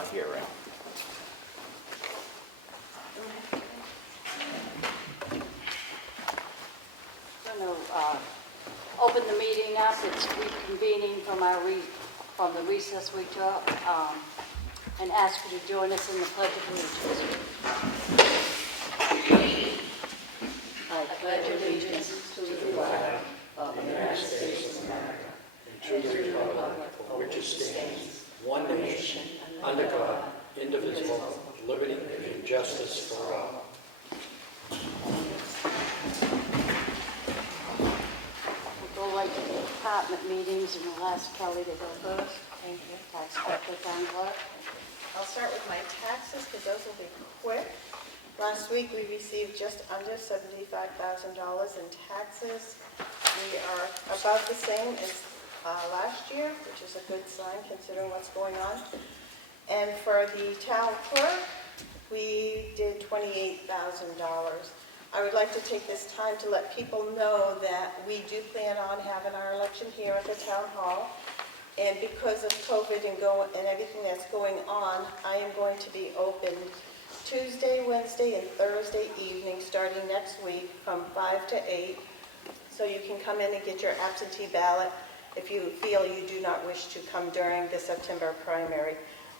not here, right? I'm going to open the meeting up. It's reconvening from the recess we took, and ask you to join us in the Pledge of Allegiance. I pledge allegiance to the flag of the United States of America and to the republic for which it stands, one nation, under God, indivisible, with liberty and justice for all. We'll go right to the department meetings, and we'll ask Kelly to go first. Thank you. Tax collector, town clerk. I'll start with my taxes because those will be quick. Last week we received just under $75,000 in taxes. We are about the same as last year, which is a good sign considering what's going on. And for the town clerk, we did $28,000. I would like to take this time to let people know that we do plan on having our election here at the town hall. And because of COVID and everything that's going on, I am going to be open Tuesday, Wednesday, and Thursday evening, starting next week from 5 to 8. So you can come in and get your absentee ballot if you feel you do not wish to come during the September primary.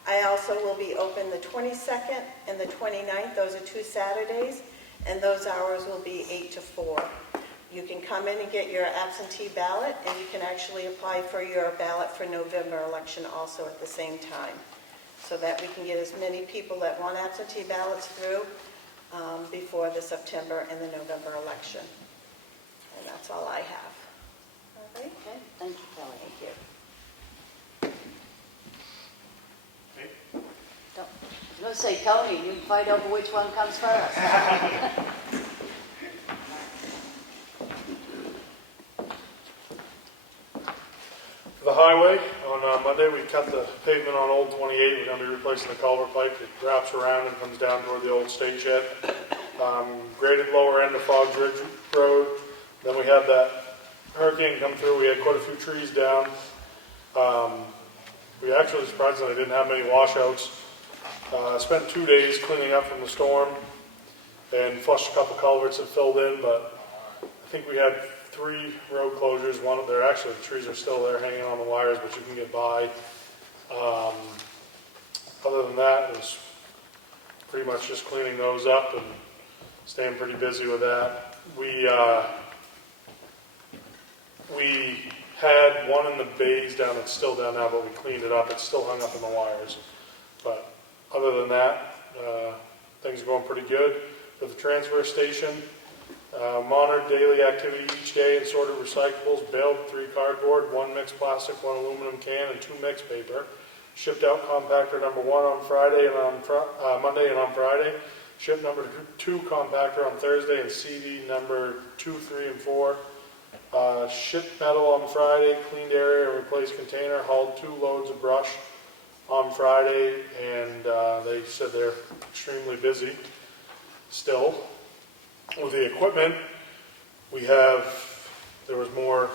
I also will be open the 22nd and the 29th. Those are 2 Saturdays, and those hours will be 8 to 4. You can come in and get your absentee ballot, and you can actually apply for your ballot for November election also at the same time, so that we can get as many people that want absentee ballots through before the September and the November election. And that's all I have. All right? Okay, thank you, Kelly. Thank you. I was going to say, Tony, you can fight over which one comes first. For the highway, on Monday we cut the pavement on Old 28. We're going to be replacing the culvert pipe. It wraps around and comes down toward the old state shed. Graded lower end of Fog's Ridge Road. Then we had that hurricane come through. We had quite a few trees down. We actually, surprisingly, didn't have many washouts. Spent 2 days cleaning up from the storm and flushed a couple culverts that filled in, but I think we had 3 road closures. One, they're actually, the trees are still there hanging on the wires, but you can get by. Other than that, it was pretty much just cleaning those up and staying pretty busy with that. We had one in the bays down, it's still down now, but we cleaned it up. It's still hung up in the wires. But other than that, things are going pretty good. With the transfer station, monitored daily activity each day and sorted recyclables, baled 3 cardboard, 1 mixed plastic, 1 aluminum can, and 2 mixed paper. Shipped out compactor number 1 on Friday and on Monday and on Friday. Shipped number 2 compactor on Thursday and CD number 2, 3, and 4. Shipped metal on Friday, cleaned area and replaced container, hauled 2 loads of brush on Friday, and they said they're extremely busy still. With the equipment, there was more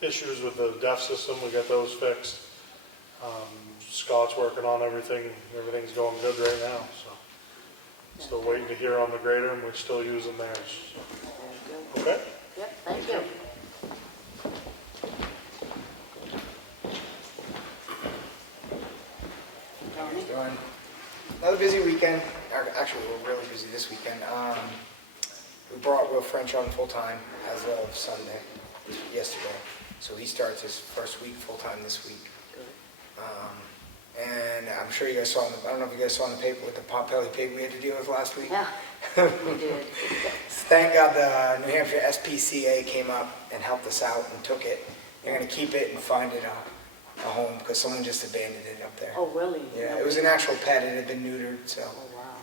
issues with the DEF system. We got those fixed. Scott's working on everything. Everything's going good right now. So still waiting to hear on the grader, and we're still using theirs. So. Okay? Yep, thank you. Tony? Another busy weekend. Actually, we're really busy this weekend. We brought Will French on full-time as of Sunday, yesterday. So he starts his first week full-time this week. And I'm sure you guys saw, I don't know if you guys saw in the paper with the potbelly pig we had to deal with last week. Yeah, we did. Thank God the New Hampshire SPCA came up and helped us out and took it. They're going to keep it and find it a home because someone just abandoned it up there. Oh, really? Yeah, it was an actual pet. It had been neutered, so. Oh, wow.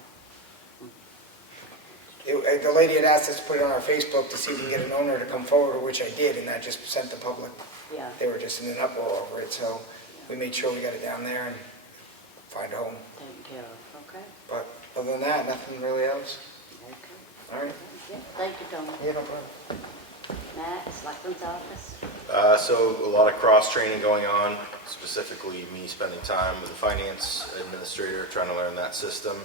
The lady had asked us to put it on our Facebook to see if we can get an owner to come forward, which I did, and that just sent the public. Yeah. They were just in an uproar over it, so we made sure we got it down there and find a home. Taken care of, okay. But other than that, nothing really else. Okay. All right. Yeah, thank you, Tony. Yeah, no problem. Matt, Selectmen's office? So a lot of cross-training going on, specifically me spending time with the finance administrator, trying to learn that system.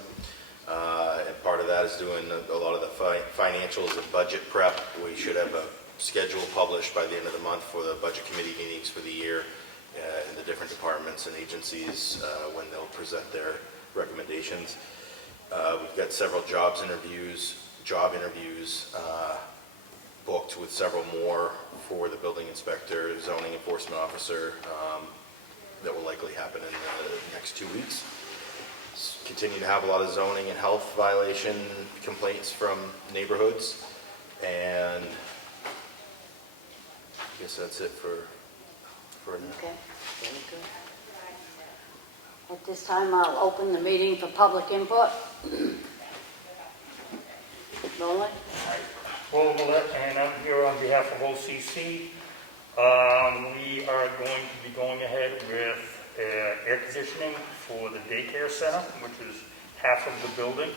And part of that is doing a lot of the financials and budget prep. We should have a schedule published by the end of the month for the budget committee meetings for the year in the different departments and agencies when they'll present their recommendations. We've got several job interviews booked with several more for the building inspector, zoning enforcement officer, that will likely happen in the next 2 weeks. Continue to have a lot of zoning and health violation complaints from neighborhoods, and I guess that's it for now. Okay, very good. At this time, I'll open the meeting for public input. Nolan? Well, and I'm here on behalf of OCC. We are going to be going ahead with air conditioning for the daycare center, which is half of the building.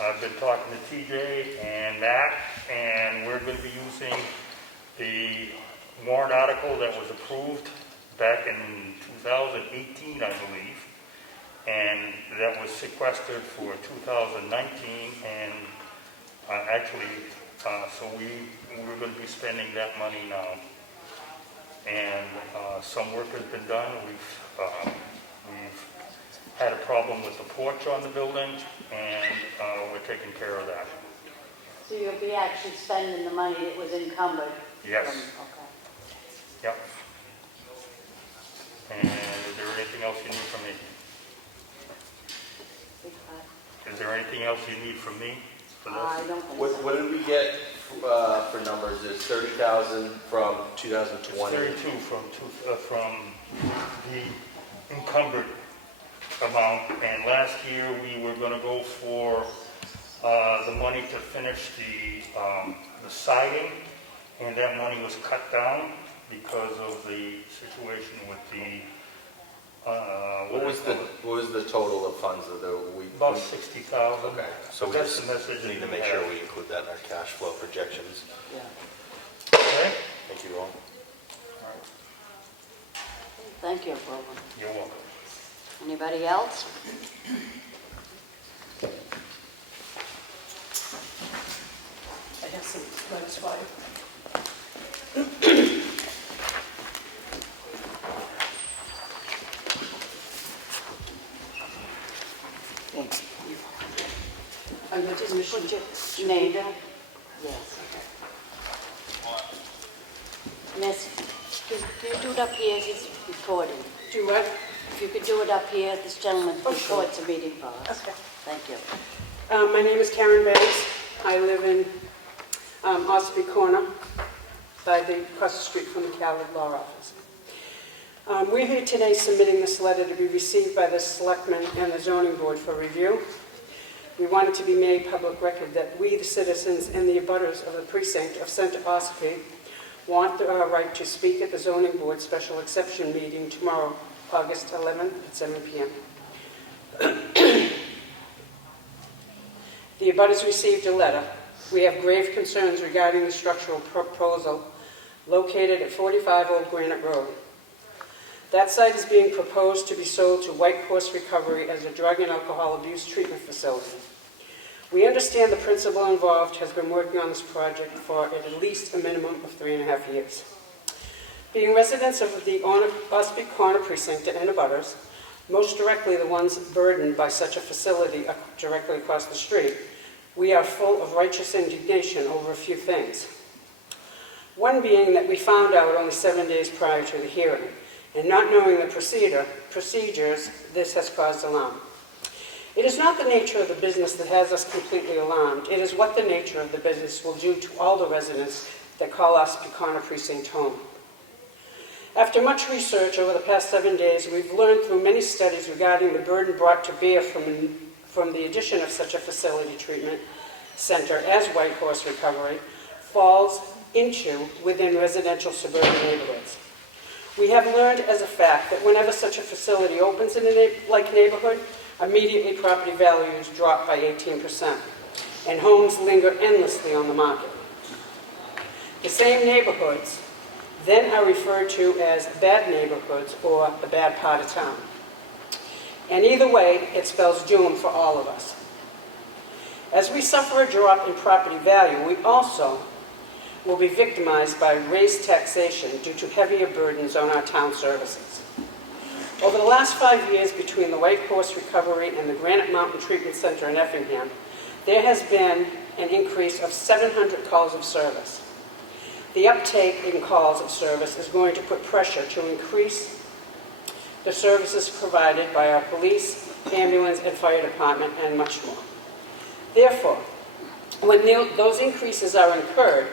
I've been talking to TJ and Matt, and we're going to be using the warrant article that was approved back in 2018, I believe, and that was sequestered for 2019, and so we're going to be spending that money now. And some work has been done. We've had a problem with the porch on the building, and we're taking care of that. So you'll be actually spending the money that was encumbered? Yes. Okay. Yep. And is there anything else you need from me? Is there anything else you need from me for this? I don't think so. What did we get for numbers? Is 30,000 from 2020? 32 from the encumbered amount, and last year we were going to go for the money to finish the siding, and that money was cut down because of the situation with the What was the total of funds that we? about 60,000. Okay, so we That's just the message need to that make we sure have. we include that in our cash flow projections. Yeah. Okay. Thank you all. All right. Thank you, Roland. You're welcome. Anybody else? I have some notes for you. Thanks. Are you just Put your name down? Yes. Miss, can you do it up here? He's recording. do what? If you could do it up here, this gentleman Oh, sure. records a meeting for us. Okay. Thank you. My name is Karen Banks. I live in Ossipee Corner, across the street from the Callard Law Office. We're here today submitting this letter to be received by the Selectmen and the Zoning Board for review. We want it to be made public record that we, the citizens and the abutters of the precinct of Center Ossipee, want our right to speak at the Zoning Board Special Exception meeting tomorrow, August 11th at 7 p.m. The abutters received a letter. We have grave concerns regarding the structural proposal located at 45 Old Granite Road. That site is being proposed to be sold to White Horse Recovery as a drug and alcohol abuse treatment facility. We understand the principal involved has been working on this project for at least a minimum of 3.5 years. Being residents of the Ossipee Corner precinct and abutters, most directly the ones burdened by such a facility directly across the street, we are full of righteous indignation over a few things. One being that we found out only 7 days prior to the hearing, and not knowing the procedures, this has caused alarm. It is not the nature of the business that has us completely alarmed. It is what the nature of the business will do to all the residents that call Ossipee Corner Precinct home. After much research over the past 7 days, we've learned through many studies regarding the burden brought to bear from the addition of such a facility treatment center as White Horse Recovery falls into within residential suburban neighborhoods. We have learned as a fact that whenever such a facility opens in a like neighborhood, immediately property values drop by 18%, and homes linger endlessly on the market. The same neighborhoods then are referred to as bad neighborhoods or the bad part of town. And either way, it spells doom for all of us. As we suffer a drop in property value, we also will be victimized by raised taxation due to heavier burdens on our town services. Over the last 5 years, between the White Horse Recovery and the Granite Mountain Treatment Center in Effingham, there has been an increase of 700 calls of service. The uptake in calls of service is going to put pressure to increase the services provided by our police, ambulance, and fire department, and much more. Therefore, when those increases are incurred,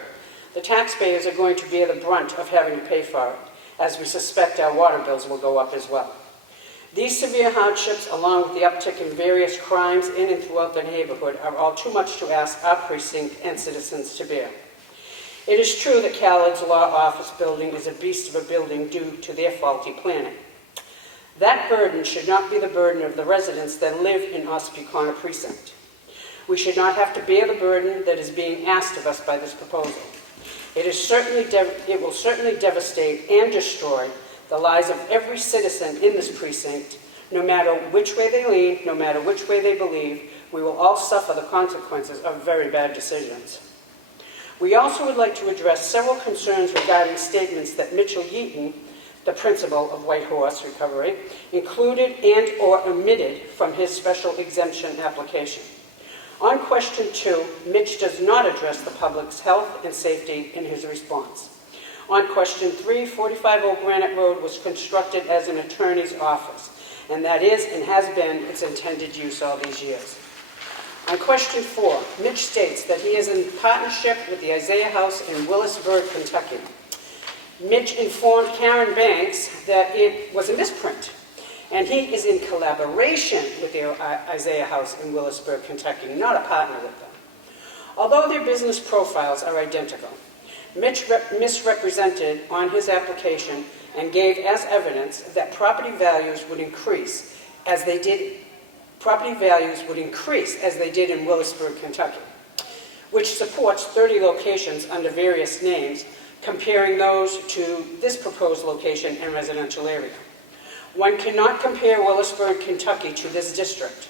the taxpayers are going to bear the brunt of having to pay for it, as we suspect our water bills will go up as well. These severe hardships, along with the uptick in various crimes in and throughout the neighborhood, are all too much to ask our precinct and citizens to bear. It is true that Callard's Law Office building is a beast of a building due to their faulty planning. That burden should not be the burden of the residents that live in Ossipee Corner Precinct. We should not have to bear the burden that is being asked of us by this proposal. It will certainly devastate and destroy the lives of every citizen in this precinct. No matter which way they lean, no matter which way they believe, we will all suffer the consequences of very bad decisions. We also would like to address several concerns regarding statements that Mitchell Yeaton, the principal of White Horse Recovery, included and or omitted from his special exemption application. On question 2, Mitch does not address the public's health and safety in his response. On question 3, 45 Old Granite Road was constructed as an attorney's office, and that is and has been its intended use all these years. On question 4, Mitch states that he is in partnership with the Isaiah House in Willisburg, Kentucky. Mitch informed Karen Banks that it was a misprint, and he is in collaboration with the Isaiah House in Willisburg, Kentucky, not a partner with them. Although their business profiles are identical, Mitch misrepresented on his application and gave as evidence that property values would increase as they did in Willisburg, Kentucky, which supports 30 locations under various names, comparing those to this proposed location and residential area. One cannot compare Willisburg, Kentucky to this district.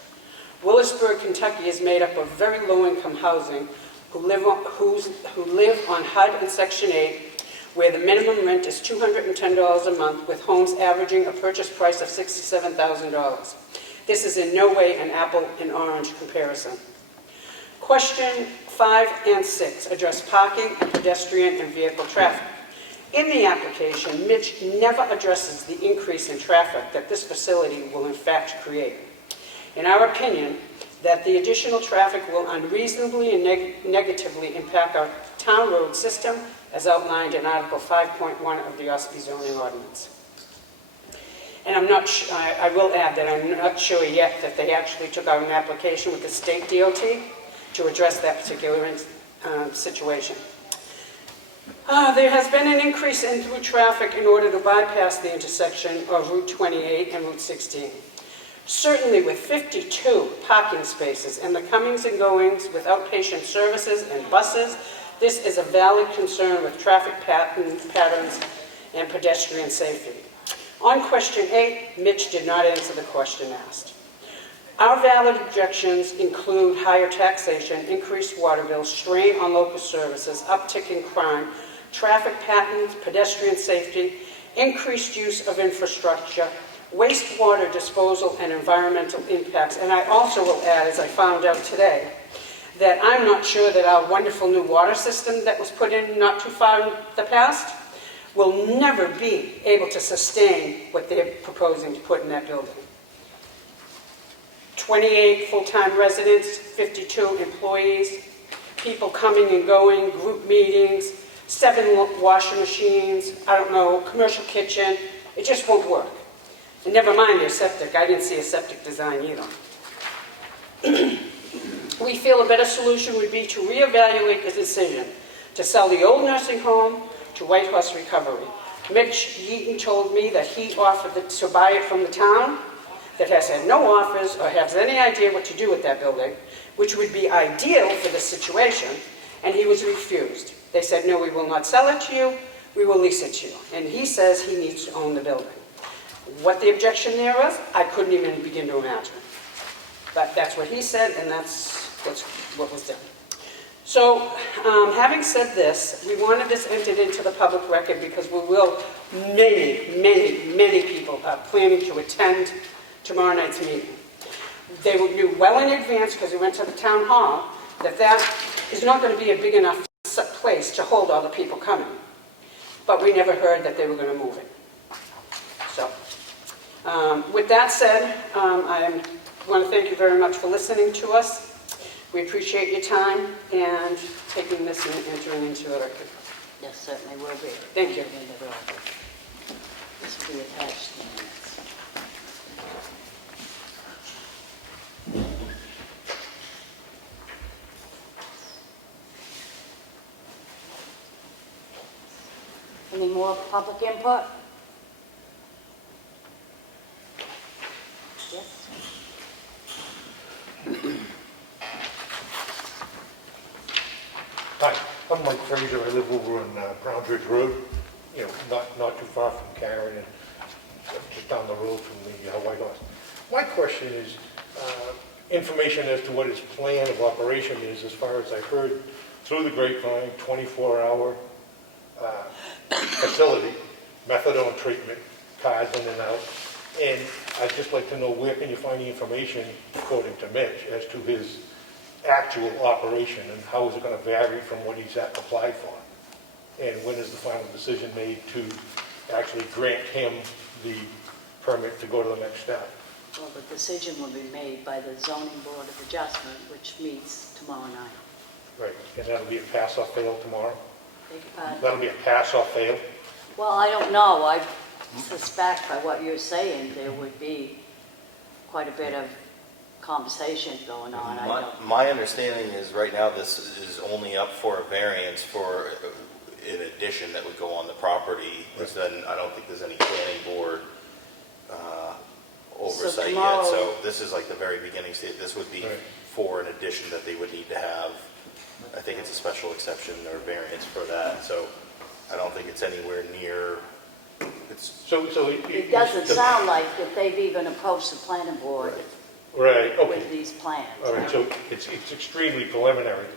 Willisburg, Kentucky is made up of very low-income housing who live on HUD and Section 8, where the minimum rent is $210 a month, with homes averaging a purchase price of $67,000. This is in no way an apple and orange comparison. Question 5 and 6 address parking and pedestrian and vehicle traffic. In the application, Mitch never addresses the increase in traffic that this facility will in fact create. In our opinion, that the additional traffic will unreasonably and negatively impact our town road system as outlined in Article 5.1 of the Ossipee zoning ordinance. And I will add that I'm not sure yet that they actually took out an application with the state DOT to address that particular situation. There has been an increase in through traffic in order to bypass the intersection of Route 28 and Route 16. Certainly with 52 parking spaces and the comings and goings with outpatient services and buses, this is a valid concern with traffic patterns and pedestrian safety. On question 8, Mitch did not answer the question asked. Our valid objections include higher taxation, increased water bills, strain on local services, uptick in crime, traffic patterns, pedestrian safety, increased use of infrastructure, wastewater disposal, and environmental impacts. And I also will add, as I found out today, that I'm not sure that our wonderful new water system that was put in not too far in the past will never be able to sustain what they're proposing to put in that building. 28 full-time residents, 52 employees, people coming and going, group meetings, 7 washing machines, I don't know, commercial kitchen. It just won't work. And never mind their septic. I didn't see a septic design either. We feel a better solution would be to reevaluate the decision to sell the old nursing home to White Horse Recovery. Mitch Yeaton told me that he offered to buy it from the town, that has had no offers or has any idea what to do with that building, which would be ideal for the situation, and he was refused. They said, no, we will not sell it to you, we will lease it to you. And he says he needs to own the building. What the objection there was, I couldn't even begin to imagine. But that's what he said, and that's what was done. So, having said this, we wanted this entered into the public record because many people are planning to attend tomorrow night's meeting. They knew well in advance, because we went to the town hall, that is not going to be a big enough place to hold all the people coming. But we never heard that they were going to move it. So, with that said, I want to thank you very much for listening to us. We appreciate your time and taking this and entering into the record. Yes, certainly will be. Thank you. This will be attached to the minutes. Any more public input? Yes? Hi, I'm Mike Fraser. I live over on Brownbridge Road, not too far from Karen and just down the road from the White Horse. My question is information as to what his plan of operation is. As far as I heard through the grapevine, 24-hour facility, methadone treatment, cars in and out. And I'd just like to know, where can you find the information, according to Mitch, as to his actual operation, and how is it going to vary from what he's applied for? And when is the final decision made to actually grant him the permit to go to the next step? Well, the decision will be made by the Zoning Board of Adjustment, which meets tomorrow night. Right, and that'll be a pass or fail tomorrow? Beg your pardon? That'll be a pass or fail? Well, I don't know. I suspect by what you're saying, there would be quite a bit of conversation going on. My understanding is right now this is only up for a variance for an addition that would go on the property. Then I don't think there's any planning board oversight yet. So this is like the very beginning stage. This would be for an addition that they would need to have. I think it's a special exception or variance for that. So I don't think it's anywhere near. It doesn't sound like that they've even approached the planning board Right, okay. with these plans. All right, so it's extremely preliminary.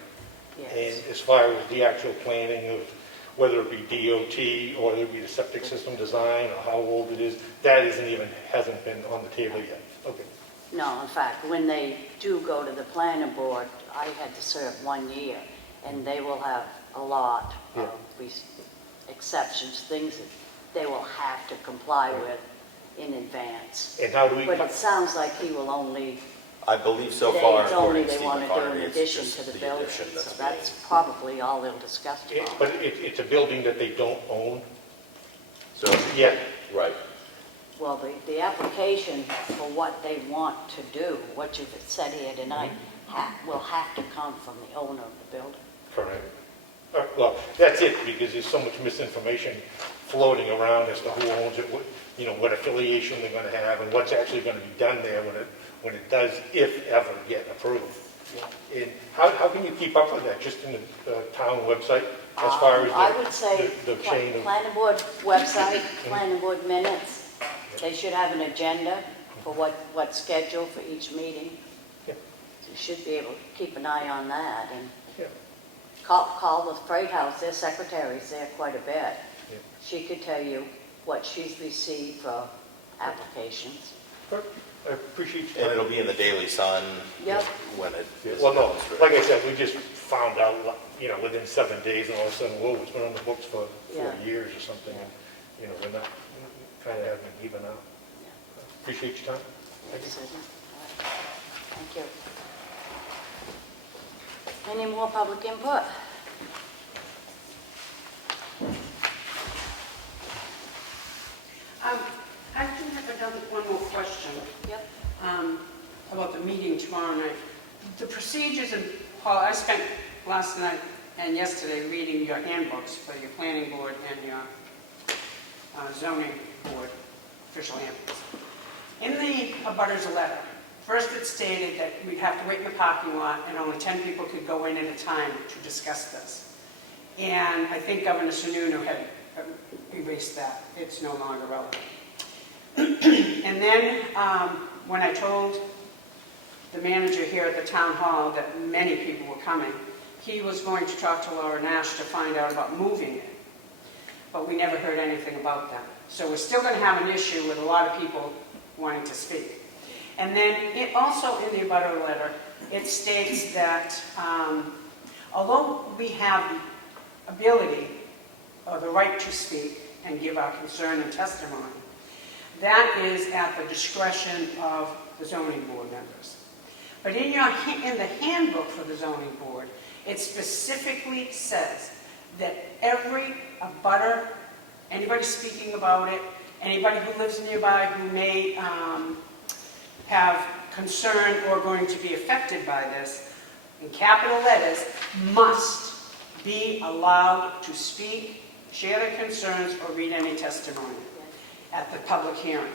Yes. And as far as the actual planning of whether it be DOT or whether it be the septic system design or how old it is, that hasn't been on the table yet. Okay. No, in fact, when they do go to the planning board, I had to serve 1 year, and they will have a lot of these exceptions, things that they will have to comply with in advance. And how do we? But it sounds like he will only, I believe so today far, it's only according to they Stephen want to do Carney, an it's addition just to the the building. addition that's So that's being- probably all they'll discuss tomorrow. But it's a building that they don't own So, yet. right. Well, the application for what they want to do, what you've said here tonight, will have to come from the owner of the building. Correct. Well, that's it, because there's so much misinformation floating around as to who owns it, what affiliation they're going to have, and what's actually going to be done there when it does, if ever, get approved. And how can you keep up with that? Just in the town website, as far as I would say the chain of... planning board website, planning board minutes, they should have an agenda for what's scheduled for each meeting. Yeah. You should be able to keep an eye on that, and Yeah. call the Freight House, their secretary's there quite a bit. Yeah. She could tell you what she's received for applications. I appreciate you. And it'll be in the Daily Sun Yep. when it is Well, no, announced, right? like I said, we just found out, within 7 days, and all of a sudden, whoa, it's been on the books for 4 years or something, and, we're not, kind of haven't been given out. Appreciate your time. Thank you. Thank you. Any more public input? I do have one more question. Yep. About the meeting tomorrow night. The procedures, and Paul, I spent last night and yesterday reading your handbooks for your planning board and your zoning board official handbooks. In the abutters letter, First, it stated that we'd have to wait in the parking lot and only 10 people could go in at a time to discuss this. And I think Governor Sununu had erased that. It's no longer relevant. And then when I told the manager here at the town hall that many people were coming, he was going to talk to Laura Nash to find out about moving it. But we never heard anything about that. So we're still going to have an issue with a lot of people wanting to speak. And then it also in the abutter letter, it states that although we have the ability or the right to speak and give our concern and testimony, that is at the discretion of the zoning board members. But in the handbook for the zoning board, it specifically says that every abutter, anybody speaking about it, anybody who lives nearby who may have concern or going to be affected by this, in capital letters, must be allowed to speak, share their concerns, or read any testimony at the public hearing.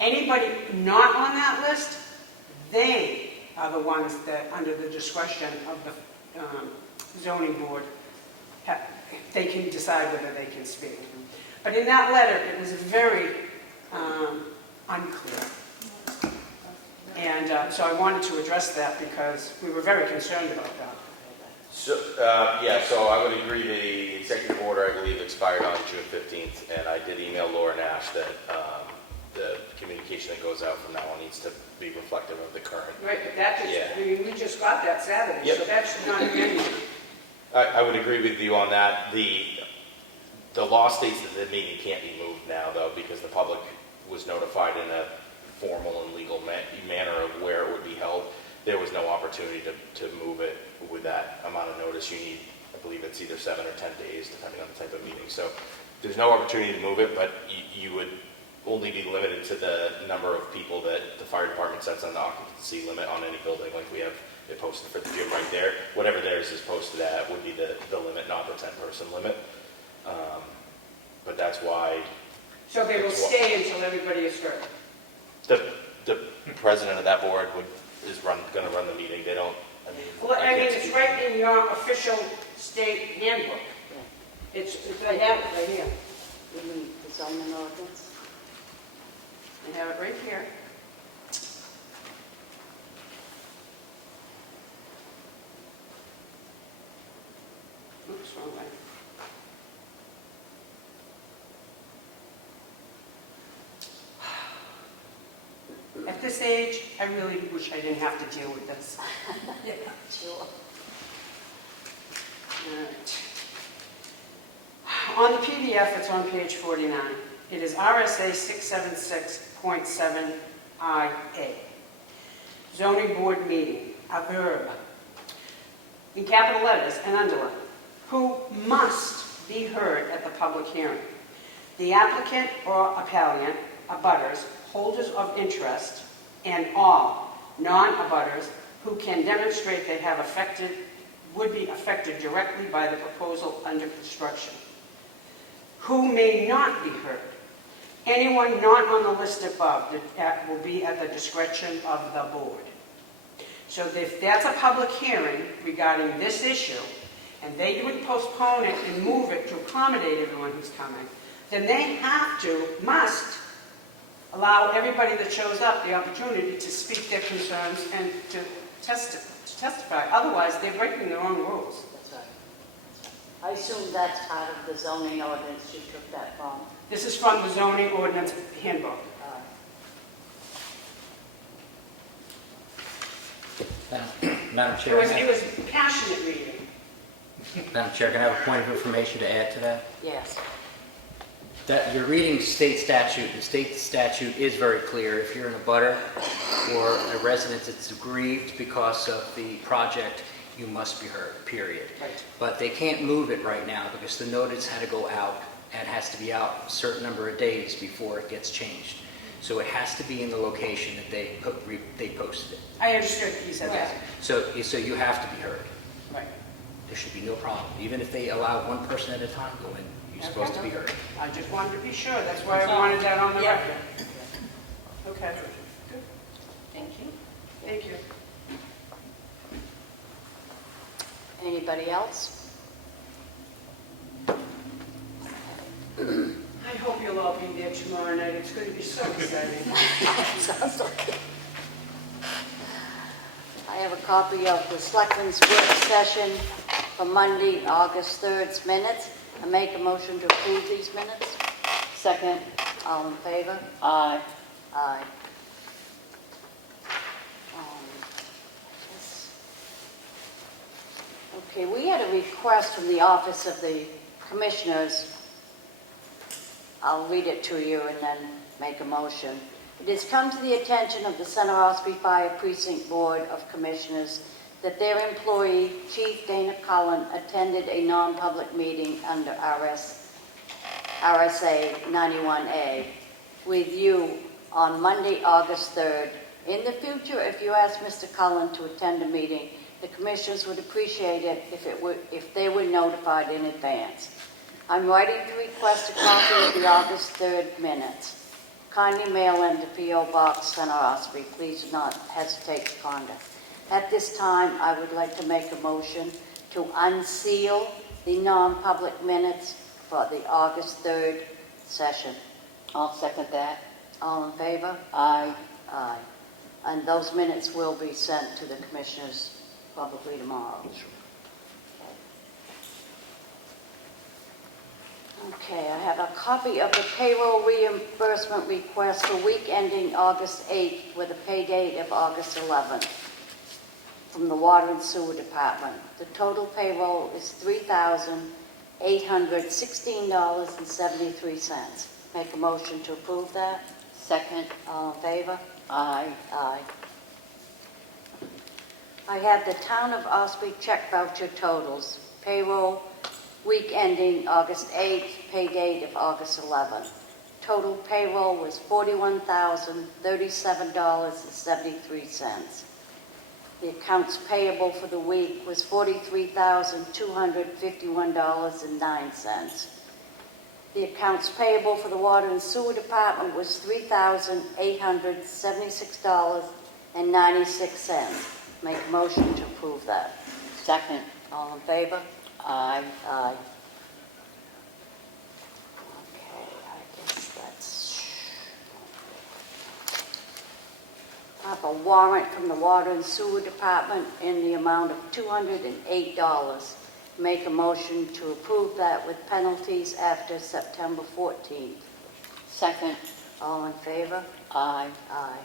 Anybody not on that list, they are the ones that, under the discretion of the zoning board, they can decide whether they can speak. But in that letter, it was very unclear. And so I wanted to address that because we were very concerned about that. So, so I would agree the executive order, I believe, expired on June 15th, and I did email Laura Nash that the communication that goes out from now on needs to be reflective of the current. Right, but that just, we just got that Saturday, Yep. so that should not have been. I would agree with you on that. The law states that the meeting can't be moved now, though, because the public was notified in a formal and legal manner of where it would be held. There was no opportunity to move it with that amount of notice. You need, I believe it's either 7 or 10 days, depending on the type of meeting. So there's no opportunity to move it, but you would only be limited to the number of people that the fire department sets on the occupancy limit on any building. Like we have it posted for the gym right there. Whatever theirs is posted at would be the limit, not the 10-person limit. But that's why... So they will stay until everybody is heard. The president of that board is going to run the meeting. They don't, Well, I mean, it's right in your official state handbook. I have it right here. You mean the zoning ordinance? I have it right here. Oops, wrong way. At this age, I really wish I didn't have to deal with this. Yeah, sure. All right. On the PDF, it's on page 49. It is RSA 676.7IA. Zoning board meeting, a verb, in capital letters and underlined, who must be heard at the public hearing. The applicant or appellant, abutters, holders of interest, and all non-abutters who can demonstrate they have would be affected directly by the proposal under construction. Who may not be heard. Anyone not on the list above will be at the discretion of the board. So if that's a public hearing regarding this issue, and they would postpone it and move it to accommodate everyone who's coming, then they must allow everybody that shows up the opportunity to speak their concerns and to testify. Otherwise, they're breaking their own rules. That's right. I assume that's part of the zoning ordinance you took that from. This is from the zoning ordinance handbook. Madam It Chair, was passionate reading. Madam Chair, can I have a point of information to add to that? Yes. That you're reading state statute. The state statute is very clear. If you're in a butter or a resident that's aggrieved because of the project, you must be heard, period. Right. But they can't move it right now because the notice had to go out and has to be out a certain number of days before it gets changed. So it has to be in the location that they posted it. I understood he said that. So you have to be heard. Right. There should be no problem. Even if they allow one person at a time go in, you're supposed to be heard. I just wanted to be sure. That's why I wanted that on the record. Okay. Thank Thank you. Anybody else? I hope you'll all be there tomorrow night. It's going to be so exciting. Sounds okay. I have a copy of the Selectmen's work session for Monday, August 3rd's minutes. I make a motion to approve these minutes. Second. All in favor? Aye. Aye. Yes. Okay, we had a request from the Office of the Commissioners. I'll read it to you and then make a motion. It has come to the attention of the Center Ossipee Fire Precinct Board of Commissioners that their employee, Chief Dana Cullen, attended a non-public meeting under RSA 91A with you on Monday, August 3rd. In the future, if you ask Mr. Cullen to attend a meeting, the commissioners would appreciate it if they were notified in advance. I'm writing to request a copy of the August 3rd minutes. Kindly mail them to P.O. Box, Center Ossipee. Please do not hesitate to contact. At this time, I would like to make a motion to unseal the non-public minutes for the August 3rd session. I'll second that. All in favor? Aye. Aye. And those minutes will be sent to the commissioners probably tomorrow. Okay, I have a copy of the payroll reimbursement request for week ending August 8th with a pay date of August 11th from the Water and Sewer Department. The total payroll is $3,816.73. Make a motion to approve that. Second. All in favor? Aye. Aye. I have the Town of Ossipee check voucher totals. Payroll week ending August 8th, pay date of August 11th. Total payroll was $41,037.73. The accounts payable for the week was $43,251.09. The accounts payable for the Water and Sewer Department was $3,876.96. Make a motion to approve that. Second. All in favor? Aye. Aye. Okay, I guess that's... I have a warrant from the Water and Sewer Department in the amount of $208. Make a motion to approve that with penalties after September 14th. Second. All in favor? Aye. Aye.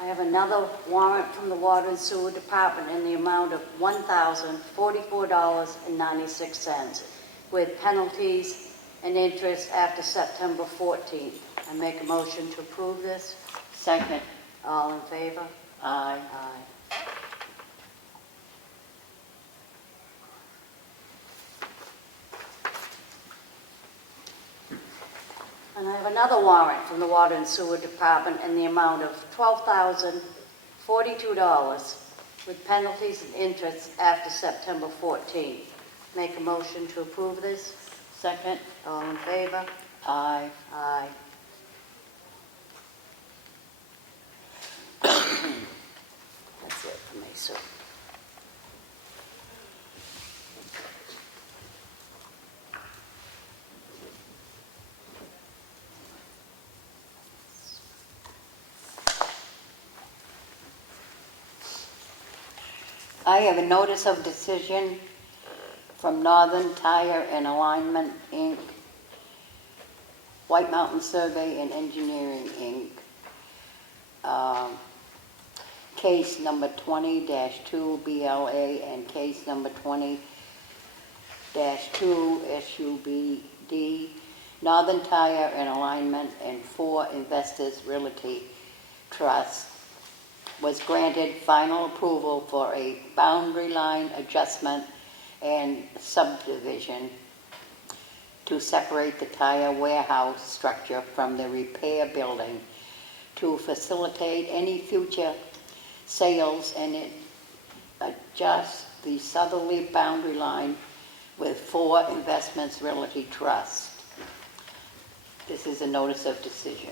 I have another warrant from the Water and Sewer Department in the amount of $1,044.96 with penalties and interest after September 14th. I make a motion to approve this. Second. All in favor? Aye. Aye. And I have another warrant from the Water and Sewer Department in the amount of $12,042 with penalties and interest after September 14th. Make a motion to approve this. Second. All in favor? Aye. Aye. That's it for me, sir. I have a notice of decision from Northern Tire and Alignment, Inc., White Mountain Survey and Engineering, Inc., case number 20-2 BLA and case number 20-2 SUBD, Northern Tire and Alignment and 4 Investors Realty Trust, was granted final approval for a boundary line adjustment and subdivision to separate the tire warehouse structure from the repair building to facilitate any future sales and it adjust the southerly boundary line with 4 Investments Realty Trust. This is a notice of decision.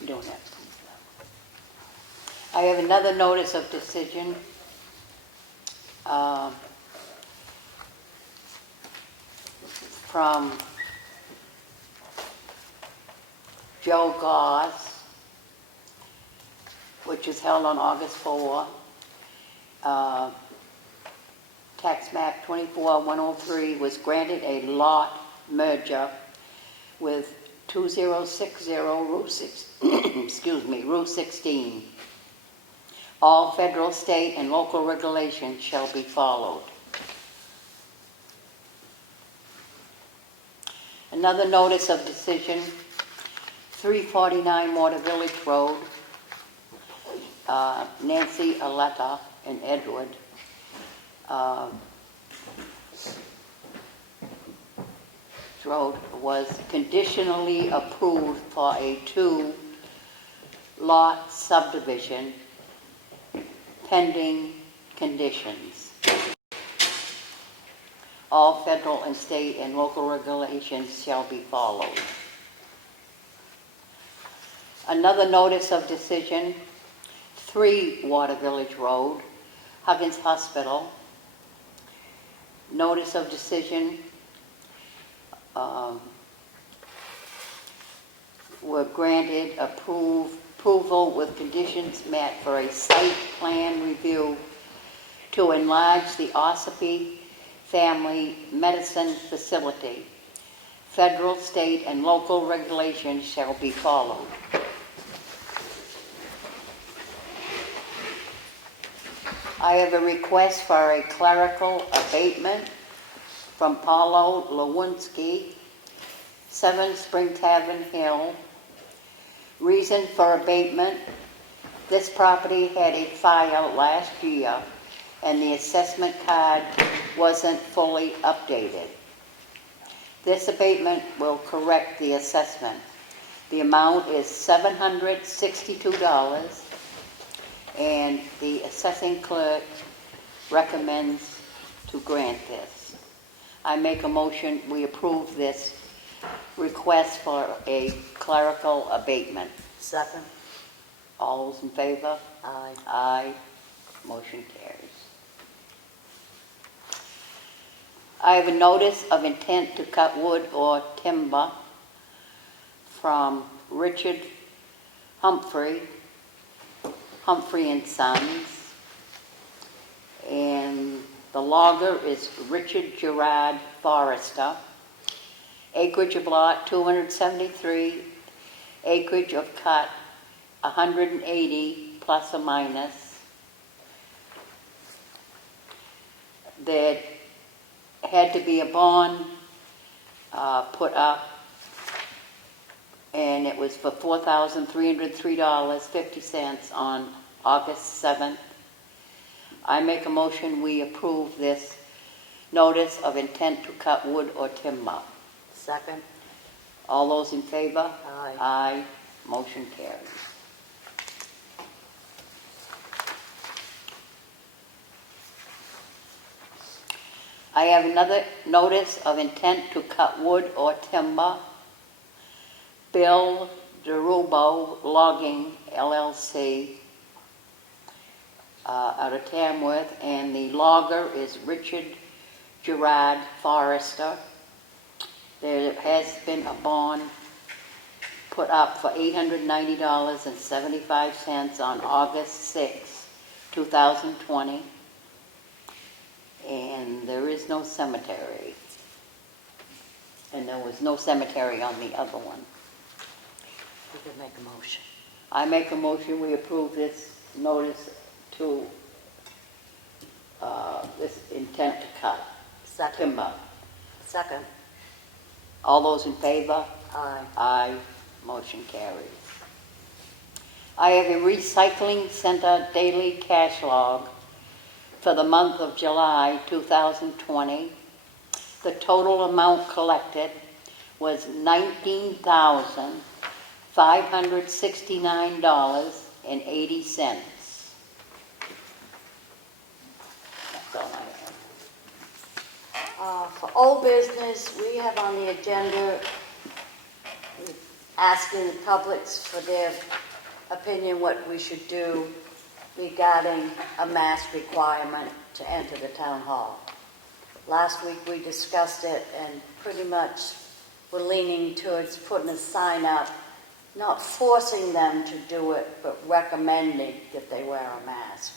You don't have to. I have another notice of decision. From Joe Goss, which is held on August 4. Tax map 24103 was granted a lot merger with 2060 Route 6, excuse me, Route 16. All federal, state, and local regulations shall be followed. Another notice of decision, 349 Water Village Road, Nancy Aletta and Edward. Road was conditionally approved for a 2-lot subdivision pending conditions. All federal and state and local regulations shall be followed. Another notice of decision, 3 Water Village Road, Huggins Hospital. Notice of decision, were granted approval with conditions met for a site plan review to enlarge the Ossipee Family Medicine Facility. Federal, state, and local regulations shall be followed. I have a request for a clerical abatement from Paulo Lewinsky, 7 Spring Tavern Hill. Reason for abatement: this property had a fire last year and the assessment card wasn't fully updated. This abatement will correct the assessment. The amount is $762, and the assessing clerk recommends to grant this. I make a motion we approve this request for a clerical abatement. Second. All those in favor? Aye. Aye. Motion carries. I have a notice of intent to cut wood or timber from Richard Humphrey and Sons, and the logger is Richard Gerard Forrester. Acreage of lot 273, acreage of cut 180 plus or minus. There had to be a bond put up, and it was for $4,303.50 on August 7th. I make a motion we approve this notice of intent to cut wood or timber. Second. All those in favor? Aye. Aye. Motion carries. I have another notice of intent to cut wood or timber. Bill DeRubo Logging, LLC, out of Tamworth, and the logger is Richard Gerard Forrester. There has been a bond put up for $890.75 on August 6, 2020. And there is no cemetery. And there was no cemetery on the other one. You can make a motion. I make a motion we approve this notice to this intent to cut Second. timber. Second. All those in favor? Aye. Aye. Motion carries. I have a recycling center daily cash log for the month of July 2020. The total amount collected was $19,569.80. going on. For old business, we have on the agenda asking the publics for their opinion what we should do regarding a mask requirement to enter the town hall. Last week we discussed it and pretty much we're leaning towards putting a sign up, not forcing them to do it, but recommending that they wear a mask.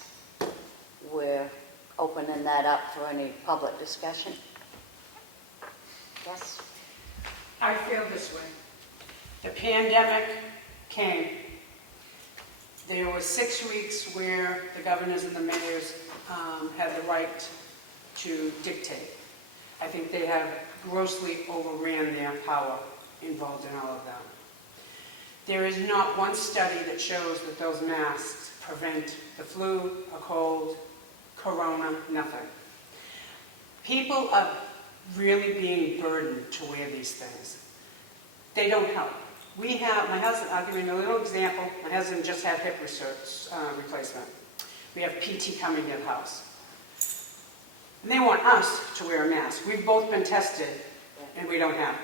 We're opening that up for any public discussion. Yes? I feel this way. The pandemic came. There was 6 weeks where the governors and the mayors had the right to dictate. I think they have grossly overran their power involved in all of that. There is not one study that shows that those masks prevent the flu, a cold, corona, nothing. People are really being burdened to wear these things. They don't help. We have, my husband, I'll give you a little example. My husband just had hip replacement. We have PT coming to the house. And they want us to wear a mask. We've both been tested, and we don't have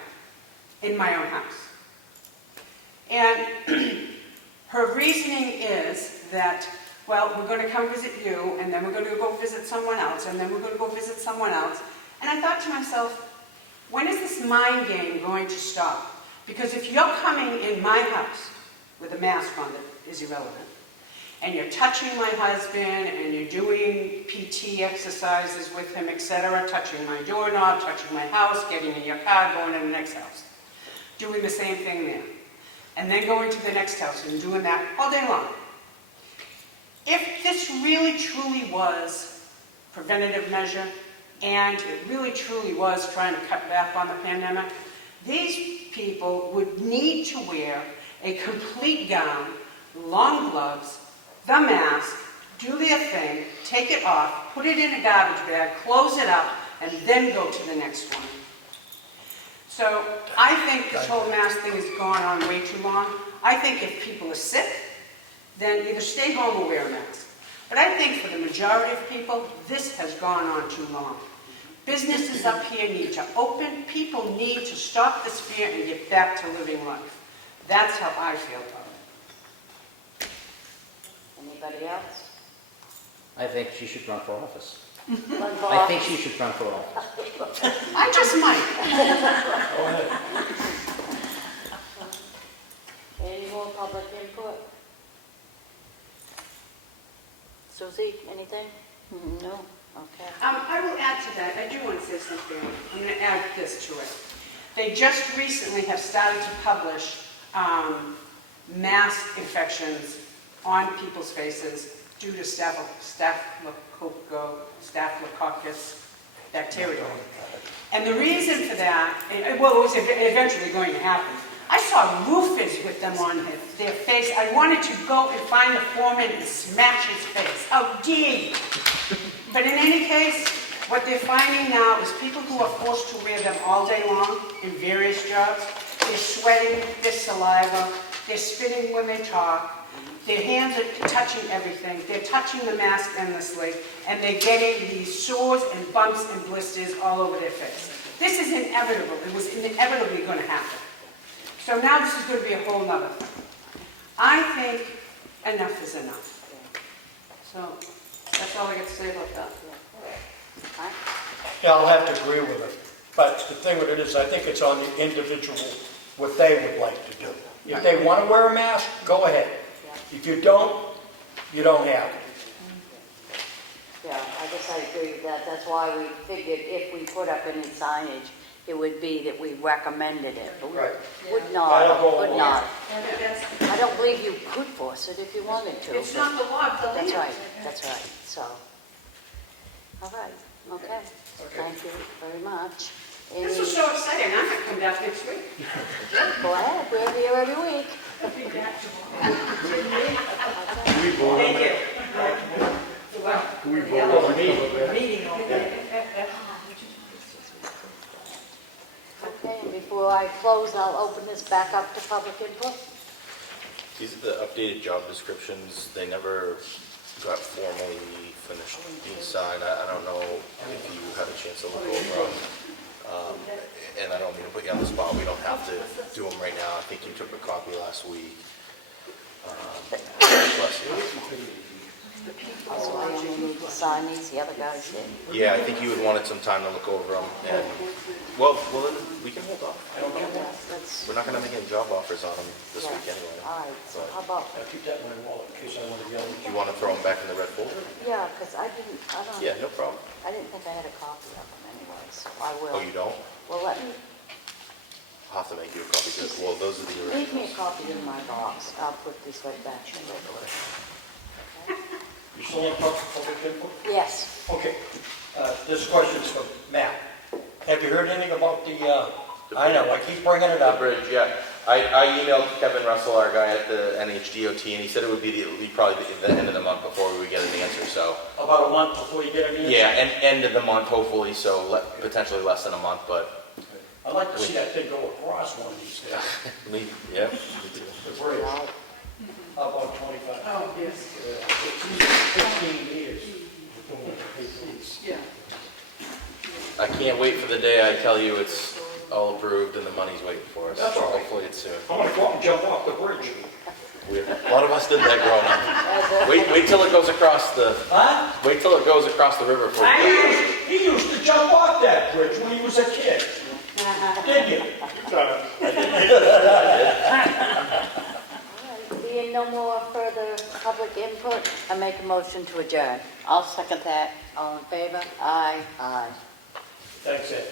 it in my own house. And her reasoning is that, well, we're going to come visit you, and then we're going to go visit someone else, and then we're going to go visit someone else. And I thought to myself, when is this mind game going to stop? Because if you're coming in my house with a mask on that is irrelevant, and you're touching my husband, and you're doing PT exercises with him, etc., touching my doorknob, touching my house, getting in your car, going to the next house, doing the same thing there, and then going to the next house and doing that all day long. If this really truly was preventative measure, and it really truly was trying to cut back on the pandemic, these people would need to wear a complete gown, long gloves, the mask, do their thing, take it off, put it in a garbage bag, close it up, and then go to the next one. So I think this whole mask thing has gone on way too long. I think if people are sick, then either stay home or wear a mask. But I think for the majority of people, this has gone on too long. Businesses up here need to open. People need to stop this fear and get back to living life. That's how I feel about it. Anybody else? I think she should run for office. Run for I think office? she should run for office. I just might. Any more public input? Susie, anything? No? Okay. I will add to that. I do want to say something. I'm going to add this to it. They just recently have started to publish mask infections on people's faces due to staphylococcus bacteria. And the reason for that, well, it was eventually going to happen. I saw roofers with them on their face. I wanted to go and find the foreman and smash his face. How dare you? But in any case, what they're finding now is people who are forced to wear them all day long in various jobs, they're sweating, their saliva, they're spitting when they talk, their hands are touching everything, they're touching the mask endlessly, and they're getting these sores and bumps and blisters all over their face. This is inevitable. It was inevitably going to happen. So now this is going to be a whole nother thing. I think enough is enough. So that's all I got to say about that. Yeah, I'll have to agree with it. But the thing with it is, I think it's on the individual what they would like to do. If they want to wear a mask, go ahead. If you don't, you don't have to. Yeah, I guess I agree with that. That's why we figured if we put up any signage, it would be that we recommended it. But we Right. would not, That'll go would along. not. I don't believe you could force it if you wanted to. It's but not the law of the land. That's right, so. All right, okay. Thank you very much. This is so exciting. I'm going to come back next week. Go ahead, we're here every week. I'll be back tomorrow. Can we vote on Thank you. that? Can we vote on that? Meeting over there. Okay, and before I close, I'll open this back up to public input. These are the updated job descriptions. They never got formally finished being signed. I don't know if you had a chance to look over them. And I don't mean to put you on the spot, we don't have to do them right now. I think you took a copy last week. Bless you. Also, I only need to sign these, the other guys did. Yeah, I think you had wanted some time to look over them, and, well, then we can hold off. That's, We're not gonna make any job offers on them this yeah. week anyway. All right, so how about, I'll keep that in my wallet in case I want to yell. You wanna throw them back in the red folder? yeah, because I don't, Yeah, no problem. I didn't think I had a copy of them anyway, so I will. Oh, you don't? Well, let me, I'll have to make you a copy, because, well, those are the leave me a originals. copy in my box. I'll put this right back in the regular. You still want to talk for public input? Yes. Okay, this question's for Matt. Have you heard anything about the, I know, I keep bringing it The up. bridge, yeah. I emailed Kevin Russell, our guy at the NHDOT, and he said it would be probably the end of the month before we would get an answer, so. About a month before you get an answer? Yeah, and end of the month, hopefully, so potentially less than a month, but, I'd like to see that thing go across one of these days. yeah, me too. The bridge, up on 25. Oh, yes. It's 15 years. I can't wait for the day I tell you it's all approved and the money's waiting for us. That's all right. Hopefully it's soon. I'm gonna go up and jump off the bridge. A lot of us did that growing up. Wait till it goes across the, Huh? wait till it goes across the river for you. He used to jump off that bridge when he was a kid. Didn't you? Being no more further public input, I make a motion to adjourn. I'll second that. All in favor? Aye. Aye. Thanks, Ed.